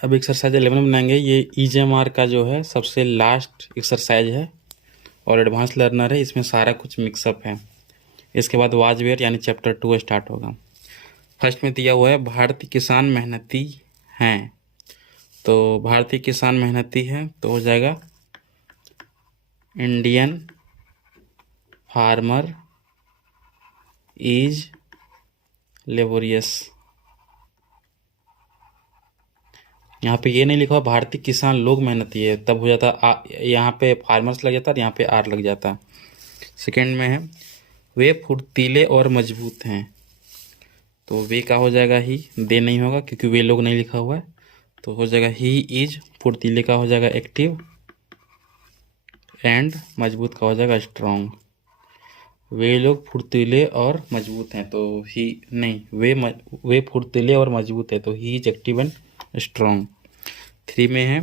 अब एक्सरसाइज 11 बनाएंगे। ये EJMR का जो है सबसे लास्ट एक्सरसाइज है और एडवांस लर्नर है, इसमें सारा कुछ मिक्सअप है। इसके बाद वाजवेयर यानी चैप्टर 2 स्टार्ट होगा। फर्स्ट में दिया हुआ है भारतीय किसान मेहनती हैं, तो भारतीय किसान मेहनती है तो हो जाएगा इंडियन फार्मर इज लेबोरियस। यहाँ पे ये नहीं लिखा हुआ भारतीय किसान लोग मेहनती है, तब हो जाता यहाँ पे फार्मर्स लग जाता और यहाँ पे आर लग जाता। सेकेंड में है वे फुर्तीले और मजबूत हैं, तो वे का हो जाएगा ही, दे नहीं होगा क्योंकि वे लोग नहीं लिखा हुआ है, तो हो जाएगा ही इज। फुर्तीले का हो जाएगा एक्टिव एंड मजबूत का हो जाएगा स्ट्रॉन्ग। वे लोग फुर्तीले और मजबूत हैं तो ही नहीं, वे फुर्तीले और मजबूत है तो he is active and strong. 3 में है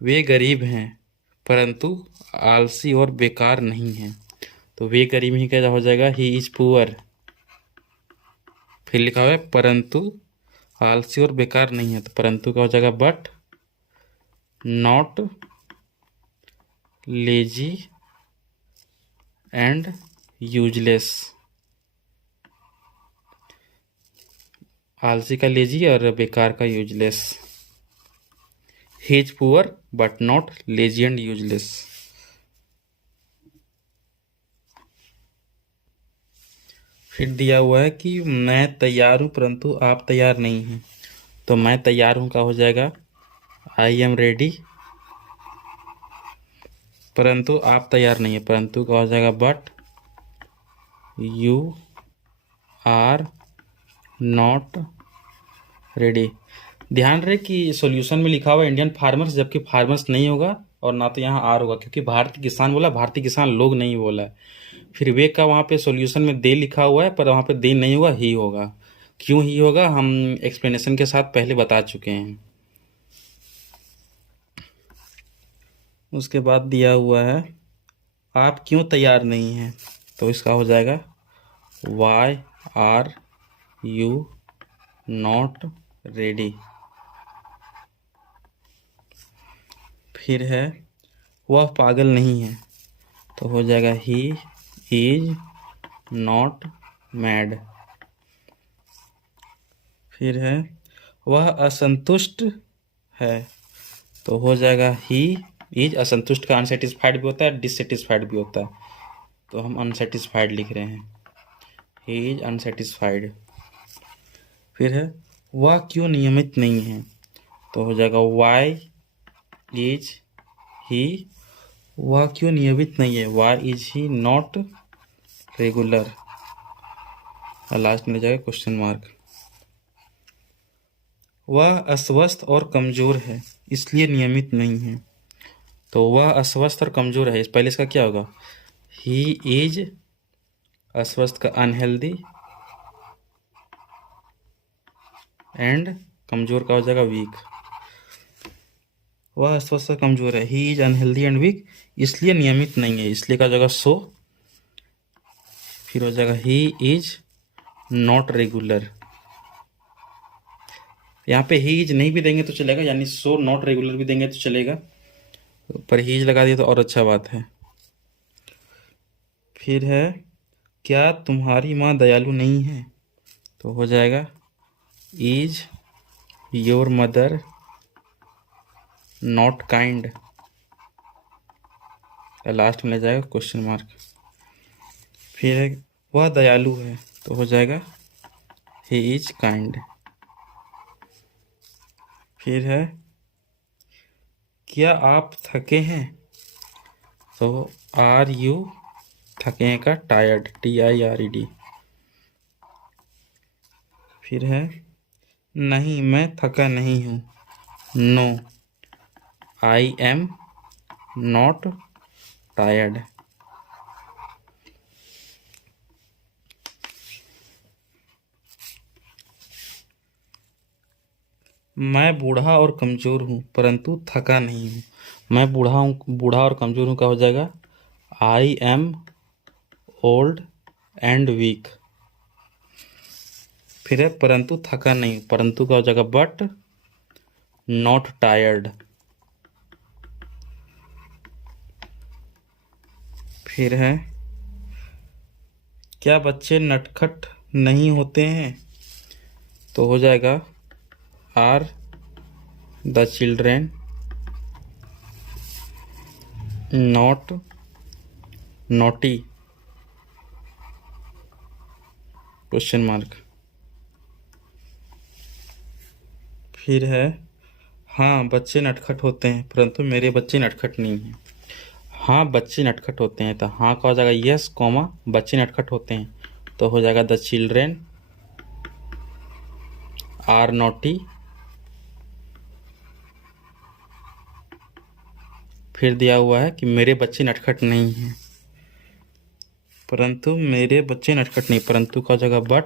वे गरीब हैं परंतु आलसी और बेकार नहीं हैं, तो वे गरीब ही क्या हो जाएगा, ही इज पुअर। फिर लिखा हुआ है परंतु आलसी और बेकार नहीं है, तो परंतु का हो जाएगा but not lazy and useless. आलसी का लेजी और बेकार का useless. He is poor but not lazy and useless. फिर दिया हुआ है कि मैं तैयार हूँ परंतु आप तैयार नहीं हैं, तो मैं तैयार हूँ का हो जाएगा आई एम रेडी, परंतु आप तैयार नहीं है, परंतु का हो जाएगा but you are not ready. ध्यान रहे कि सॉल्यूशन में लिखा हुआ है इंडियन फार्मर्स, जबकि फार्मर्स नहीं होगा और ना तो यहाँ आर होगा, क्योंकि भारतीय किसान बोला, भारतीय किसान लोग नहीं बोला है। फिर वे का वहाँ पे सॉल्यूशन में दे लिखा हुआ है पर वहाँ पे दे नहीं होगा, ही होगा। क्यों ही होगा हम एक्सप्लेनेशन के साथ पहले बता चुके हैं। उसके बाद दिया हुआ है आप क्यों तैयार नहीं हैं, तो इसका हो जाएगा why are you not ready. फिर है वह पागल नहीं है, तो हो जाएगा ही इज नॉट मैड। फिर है वह असंतुष्ट है, तो हो जाएगा ही इज। असंतुष्ट का अनसेटिस्फाइड भी होता है, डिससेटिस्फाइड भी होता है, तो हम अनसेटिस्फाइड लिख रहे हैं, ही इज अनसेटिस्फाइड। फिर है वह क्यों नियमित नहीं है, तो हो जाएगा वाई इज ही। वह क्यों नियमित नहीं है, why is he not regular. और लास्ट में हो जाएगा क्वेश्चन मार्क। वह अस्वस्थ और कमजोर है इसलिए नियमित नहीं है, तो वह अस्वस्थ और कमजोर है, इस पहले इसका क्या होगा, ही इज। अस्वस्थ का अनहेल्दी एंड कमजोर का हो जाएगा वीक। वह अस्वस्थ और कमजोर है, he is unhealthy and weak, इसलिए नियमित नहीं है, इसलिए का हो जाएगा सो। फिर हो जाएगा ही इज नॉट रेगुलर। यहाँ पे ही इज नहीं भी देंगे तो चलेगा, यानी सो नॉट रेगुलर भी देंगे तो चलेगा, पर ही इज लगा दिया तो और अच्छा बात है। फिर है क्या तुम्हारी माँ दयालु नहीं है, तो हो जाएगा is your mother not kind. Last में ले जाएगा क्वेश्चन मार्क। फिर है वह दयालु है, तो हो जाएगा ही इज काइंड। फिर है क्या आप थके हैं, तो आर यू थके हैं का टायर्ड, TIRED। फिर है नहीं मैं थका नहीं हूँ, no I am not tired. मैं बूढ़ा और कमज़ोर हूँ परंतु थका नहीं हूँ। मैं बूढ़ा और कमज़ोर हूँ का हो जाएगा I am old and weak. फिर है परंतु थका नहीं, परंतु का हो जाएगा बट नॉट टायर्ड। फिर है क्या बच्चे नटखट नहीं होते हैं? तो हो जाएगा are the children not naughty question mark. फिर है हाँ बच्चे नटखट होते हैं परंतु मेरे बच्चे नटखट नहीं हैं। हाँ बच्चे नटखट होते हैं तो हाँ का हो जाएगा यस कॉमा बच्चे नटखट होते हैं तो हो जाएगा द चिल्ड्रेन आर नॉटी। फिर दिया हुआ है कि मेरे बच्चे नटखट नहीं हैं परंतु मेरे बच्चे नटखट नहीं, परंतु का हो जाएगा बट,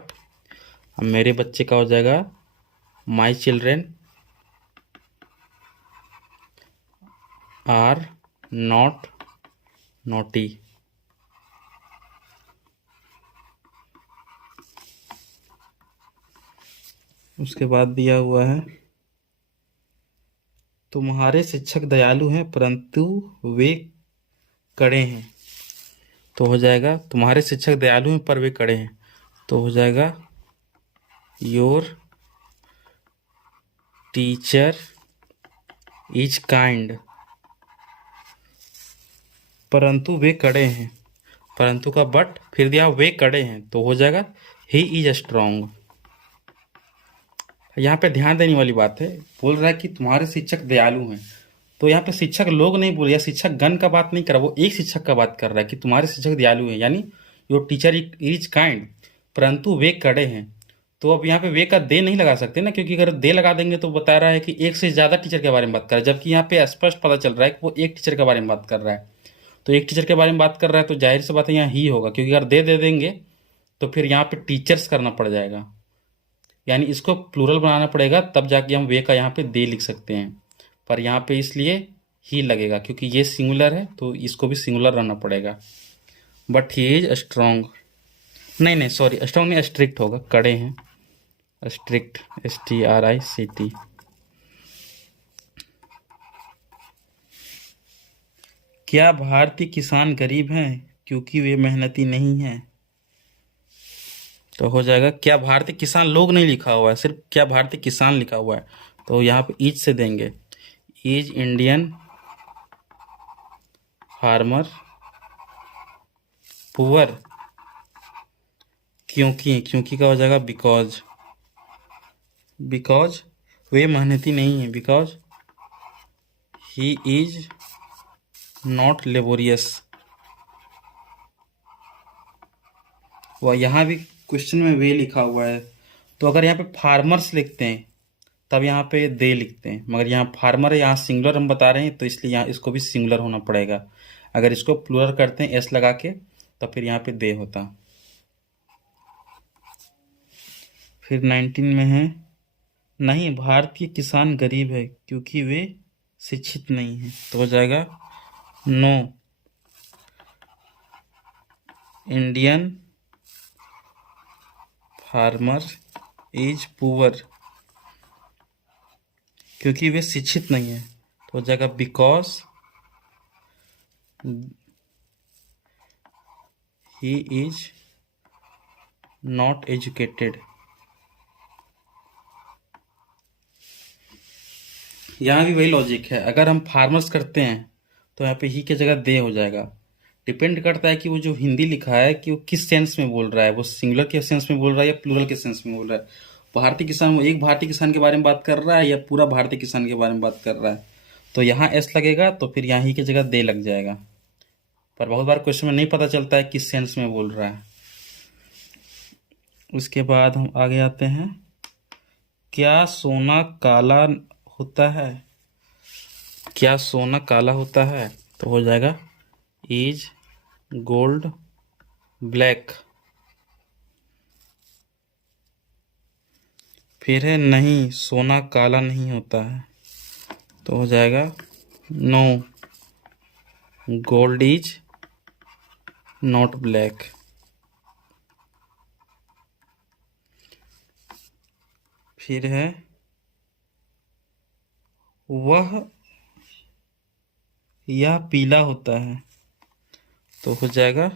अब मेरे बच्चे का हो जाएगा my children are not naughty. उसके बाद दिया हुआ है तुम्हारे शिक्षक दयालु हैं परंतु वे कड़े हैं। तो हो जाएगा तुम्हारे शिक्षक दयालु हैं पर वे कड़े हैं तो हो जाएगा योर टीचर इज काइंड परंतु वे कड़े हैं, परंतु का बट फिर दिया वे कड़े हैं तो हो जाएगा ही इज स्ट्रॉन्ग। यहाँ पे ध्यान देने वाली बात है, बोल रहा है कि तुम्हारे शिक्षक दयालु हैं तो यहाँ पे शिक्षक लोग नहीं बोल, या शिक्षक गण का बात नहीं कर रहा, वो एक शिक्षक का बात कर रहा है कि तुम्हारे शिक्षक दयालु हैं यानी योर टीचर इज काइंड परंतु वे कड़े हैं। तो अब यहाँ पे वे का दे नहीं लगा सकते ना, क्योंकि अगर दे लगा देंगे तो बता रहा है कि एक से ज़्यादा टीचर के बारे में बात कर रहा है, जबकि यहाँ पे स्पष्ट पता चल रहा है कि वो एक टीचर के बारे में बात कर रहा है। तो एक टीचर के बारे में बात कर रहा है तो जाहिर सी बात है यहाँ ही होगा, क्योंकि अगर दे देंगे तो फिर यहाँ पे टीचर्स करना पड़ जाएगा, यानी इसको प्लूरल बनाना पड़ेगा तब जाके हम वे का यहाँ पे दे लिख सकते हैं। पर यहाँ पे इसलिए ही लगेगा क्योंकि ये सिंगुलर है तो इसको भी सिंगुलर रहना पड़ेगा। बट ही इज स्ट्रॉन्ग, नहीं सॉरी स्ट्रॉन्ग नहीं स्ट्रिक्ट होगा, कड़े हैं स्ट्रिक्ट STRICT। क्या भारतीय किसान गरीब हैं क्योंकि वे मेहनती नहीं हैं? तो हो जाएगा क्या भारतीय किसान लोग नहीं लिखा हुआ है, सिर्फ क्या भारतीय किसान लिखा हुआ है तो यहाँ पे ईज से देंगे इज इंडियन फार्मर पुअर। क्योंकि का हो जाएगा बिकॉज वे मेहनती नहीं है, because he is not laborious. वह यहाँ भी क्वेश्चन में वे लिखा हुआ है तो अगर यहाँ पे फार्मर्स लिखते हैं तब यहाँ पे दे लिखते हैं, मगर यहाँ फार्मर है यहाँ सिंगुलर हम बता रहे हैं तो इसलिए यहाँ इसको भी सिंगुलर होना पड़ेगा। अगर इसको प्लूरल करते हैं एस लगा के तो फिर यहाँ पे दे होता। फिर 19 में है नहीं भारतीय किसान गरीब है क्योंकि वे शिक्षित नहीं हैं तो हो जाएगा no Indian farmer is poor, क्योंकि वे शिक्षित नहीं है तो हो जाएगा because he is not educated. यहाँ भी वही लॉजिक है, अगर हम फार्मर्स करते हैं तो यहाँ पे ही की जगह दे हो जाएगा। डिपेंड करता है कि वो जो हिंदी लिखा है कि वो किस सेंस में बोल रहा है, वो सिंगुलर के सेंस में बोल रहा है या प्लूरल के सेंस में बोल रहा है। भारतीय किसान, एक भारतीय किसान के बारे में बात कर रहा है या पूरा भारतीय किसान के बारे में बात कर रहा है। तो यहाँ एस लगेगा तो फिर यहाँ ही की जगह दे लग जाएगा। पर बहुत बार क्वेश्चन में नहीं पता चलता है किस सेंस में बोल रहा है। उसके बाद हम आगे आते हैं, क्या सोना काला होता है? क्या सोना काला होता है तो हो जाएगा इज गोल्ड ब्लैक। फिर है नहीं सोना काला नहीं होता है तो हो जाएगा no gold is not black. फिर है वह यह पीला होता है, तो हो जाएगा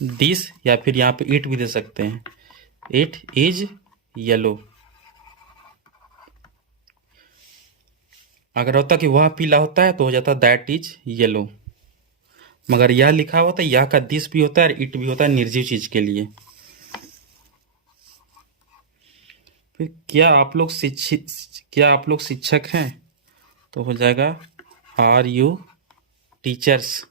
दिस, या फिर यहाँ पे इट भी दे सकते हैं, इट इज येलो। अगर होता कि वह पीला होता है तो हो जाता दैट इज येलो, मगर यह लिखा हुआ था, यह का दिस भी होता है और इट भी होता है निर्जीव चीज के लिए। फिर क्या आप लोग शिक्षक हैं, तो हो जाएगा आर यू टीचर्स।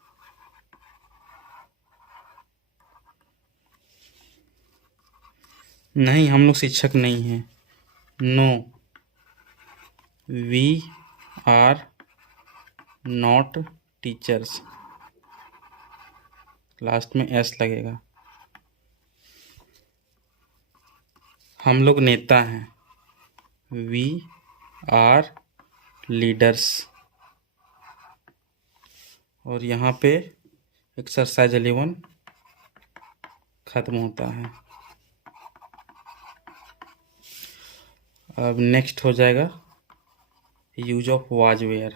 नहीं, हम लोग शिक्षक नहीं हैं, no we are not teachers, last में एस लगेगा। हम लोग नेता हैं, वी आर लीडर्स। और यहाँ पे एक्सरसाइज 11 खत्म होता है। अब नेक्स्ट हो जाएगा यूज ऑफ वाज वेयर।